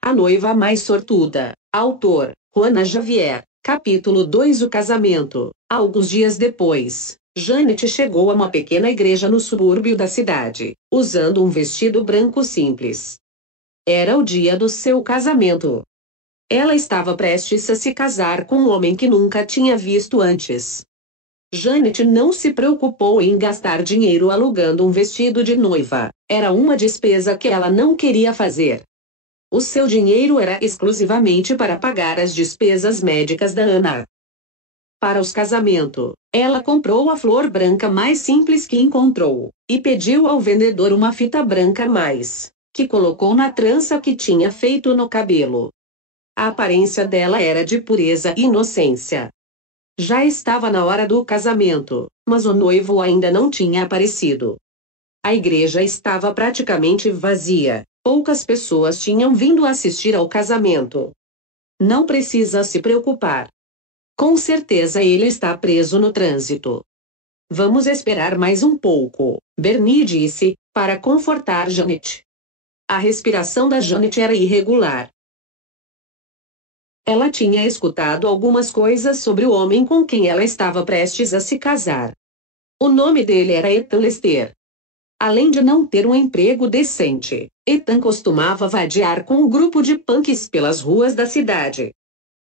A noiva mais sortuda. Autor: Juana Xavier. Capítulo 2. O casamento. Alguns dias depois, Janet chegou a uma pequena igreja no subúrbio da cidade, usando um vestido branco simples. Era o dia do seu casamento. Ela estava prestes a se casar com um homem que nunca tinha visto antes. Janet não se preocupou em gastar dinheiro alugando um vestido de noiva. Era uma despesa que ela não queria fazer. O seu dinheiro era exclusivamente para pagar as despesas médicas da Ana. Para o casamento, ela comprou a flor branca mais simples que encontrou, e pediu ao vendedor uma fita branca mais, que colocou na trança que tinha feito no cabelo. A aparência dela era de pureza e inocência. Já estava na hora do casamento, mas o noivo ainda não tinha aparecido. A igreja estava praticamente vazia. Poucas pessoas tinham vindo assistir ao casamento. Não precisa se preocupar. Com certeza ele está preso no trânsito. Vamos esperar mais um pouco, Bernie disse, para confortar Janet. A respiração da Janet era irregular. Ela tinha escutado algumas coisas sobre o homem com quem ela estava prestes a se casar. O nome dele era Ethan Lester. Além de não ter um emprego decente, Ethan costumava vadiar com um grupo de punks pelas ruas da cidade.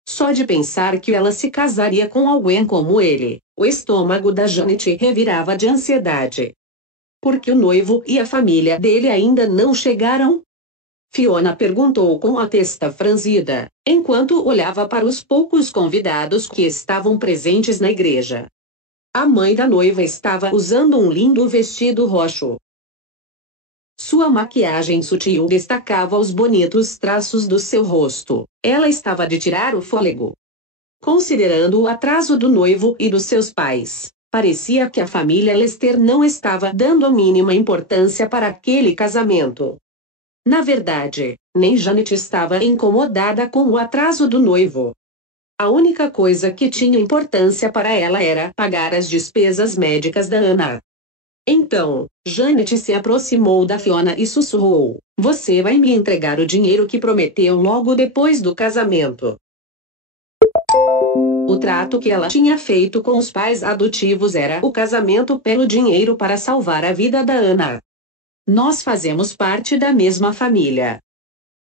Só de pensar que ela se casaria com alguém como ele, o estômago da Janet revirava de ansiedade. Porque o noivo e a família dele ainda não chegaram? Fiona perguntou com a testa franzida, enquanto olhava para os poucos convidados que estavam presentes na igreja. A mãe da noiva estava usando um lindo vestido roxo. Sua maquiagem sutil destacava os bonitos traços do seu rosto. Ela estava de tirar o fôlego. Considerando o atraso do noivo e dos seus pais, parecia que a família Lester não estava dando a mínima importância para aquele casamento. Na verdade, nem Janet estava incomodada com o atraso do noivo. A única coisa que tinha importância para ela era pagar as despesas médicas da Ana. Então, Janet se aproximou da Fiona e sussurrou: "Você vai me entregar o dinheiro que prometeu logo depois do casamento." O trato que ela tinha feito com os pais adotivos era o casamento pelo dinheiro para salvar a vida da Ana. "Nós fazemos parte da mesma família.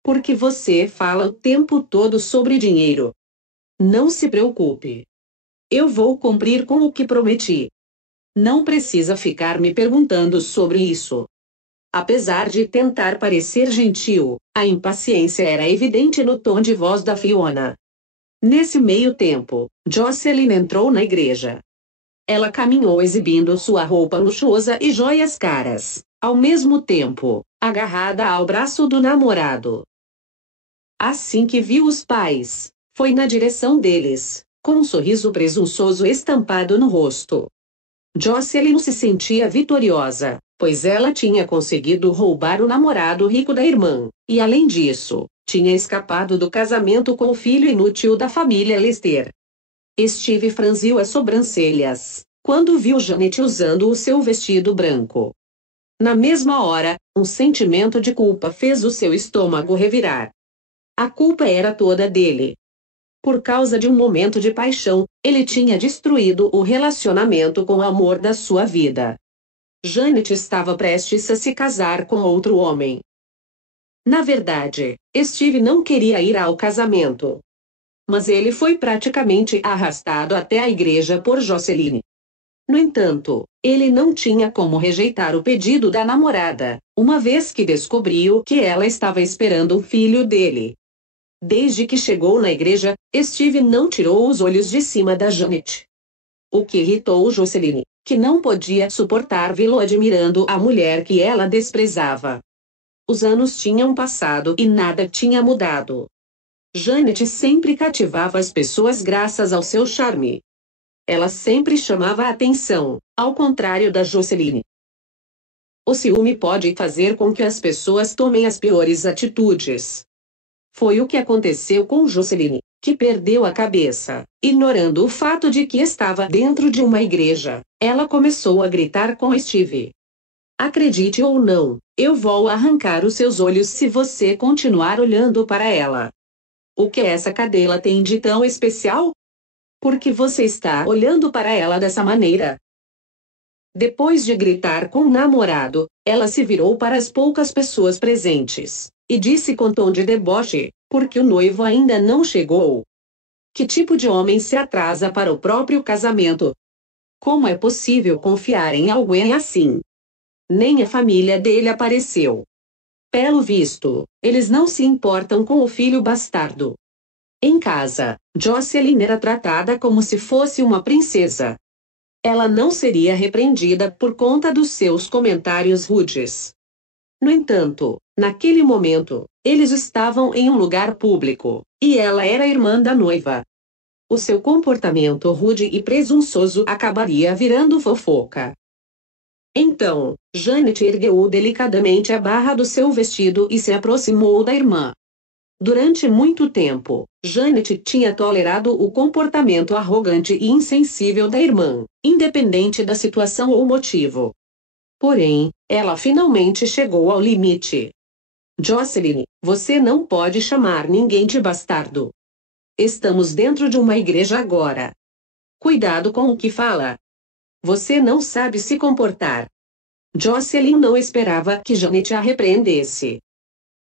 Por que você fala o tempo todo sobre dinheiro?" "Não se preocupe. Eu vou cumprir com o que prometi. Não precisa ficar me perguntando sobre isso." Apesar de tentar parecer gentil, a impaciência era evidente no tom de voz da Fiona. Nesse meio tempo, Jocelyn entrou na igreja. Ela caminhou exibindo sua roupa luxuosa e joias caras, ao mesmo tempo, agarrada ao braço do namorado. Assim que viu os pais, foi na direção deles, com um sorriso presunçoso estampado no rosto. Jocelyn se sentia vitoriosa, pois ela tinha conseguido roubar o namorado rico da irmã, e além disso, tinha escapado do casamento com o filho inútil da família Lester. Steve franziu as sobrancelhas, quando viu Janet usando o seu vestido branco. Na mesma hora, um sentimento de culpa fez o seu estômago revirar. A culpa era toda dele. Por causa de um momento de paixão, ele tinha destruído o relacionamento com o amor da sua vida. Janet estava prestes a se casar com outro homem. Na verdade, Steve não queria ir ao casamento. Mas ele foi praticamente arrastado até a igreja por Jocelyn. No entanto, ele não tinha como rejeitar o pedido da namorada, uma vez que descobriu que ela estava esperando um filho dele. Desde que chegou na igreja, Steve não tirou os olhos de cima da Janet. O que irritou Jocelyn, que não podia suportar vê-lo admirando a mulher que ela desprezava. Os anos tinham passado e nada tinha mudado. Janet sempre cativava as pessoas graças ao seu charme. Ela sempre chamava a atenção, ao contrário da Jocelyn. O ciúme pode fazer com que as pessoas tomem as piores atitudes. Foi o que aconteceu com Jocelyn, que perdeu a cabeça. Ignorando o fato de que estava dentro de uma igreja, ela começou a gritar com Steve. Acredite ou não, eu vou arrancar os seus olhos se você continuar olhando para ela. O que essa cadela tem de tão especial? Por que você está olhando para ela dessa maneira? Depois de gritar com o namorado, ela se virou para as poucas pessoas presentes e disse com tom de deboche: porque o noivo ainda não chegou. Que tipo de homem se atrasa para o próprio casamento? Como é possível confiar em alguém assim? Nem a família dele apareceu. Pelo visto, eles não se importam com o filho bastardo. Em casa, Jocelyn era tratada como se fosse uma princesa. Ela não seria repreendida por conta dos seus comentários rudes. No entanto, naquele momento, eles estavam em um lugar público, e ela era irmã da noiva. O seu comportamento rude e presunçoso acabaria virando fofoca. Então, Janet ergueu delicadamente a barra do seu vestido e se aproximou da irmã. Durante muito tempo, Janet tinha tolerado o comportamento arrogante e insensível da irmã, independente da situação ou motivo. Porém, ela finalmente chegou ao limite. Jocelyn, você não pode chamar ninguém de bastardo. Estamos dentro de uma igreja agora. Cuidado com o que fala. Você não sabe se comportar. Jocelyn não esperava que Janet a repreendesse.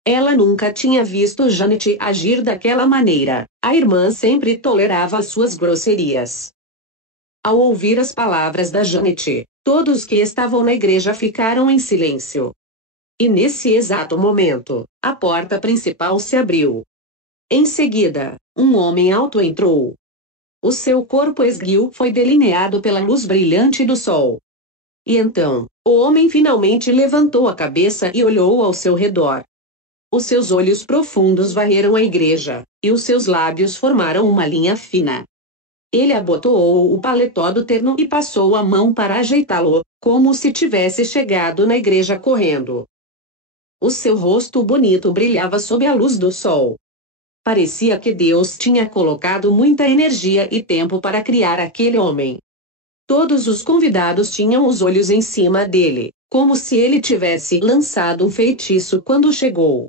Ela nunca tinha visto Janet agir daquela maneira. A irmã sempre tolerava suas grosserias. Ao ouvir as palavras da Janet, todos que estavam na igreja ficaram em silêncio. E nesse exato momento, a porta principal se abriu. Em seguida, um homem alto entrou. O seu corpo esguio foi delineado pela luz brilhante do sol. E então, o homem finalmente levantou a cabeça e olhou ao seu redor. Os seus olhos profundos varreram a igreja, e os seus lábios formaram uma linha fina. Ele abotoou o paletó do terno e passou a mão para ajeitá-lo, como se tivesse chegado na igreja correndo. O seu rosto bonito brilhava sob a luz do sol. Parecia que Deus tinha colocado muita energia e tempo para criar aquele homem. Todos os convidados tinham os olhos em cima dele, como se ele tivesse lançado um feitiço quando chegou.